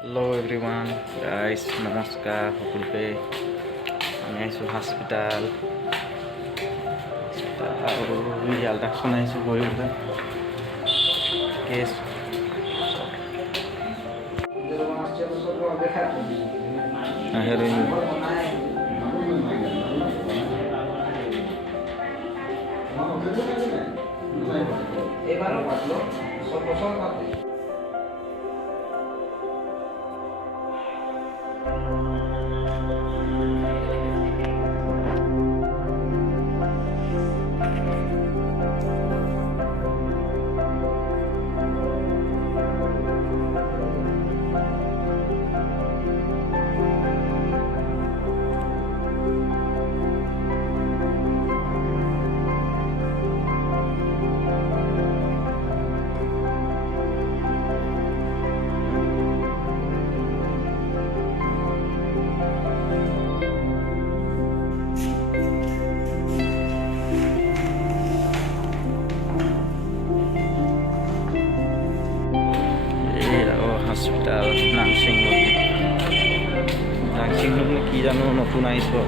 Hello everyone, guys. Namaskar. সকলোকে আমি আহিছোঁ হস্পিটাল আৰু আল্ট্ৰাচাউণ্ড আহিছোঁ কৰিবলৈ কেছ হেৰিন হস্পিটাল নাৰ্ছিং হোম কি জানো নতুন আহিছোঁ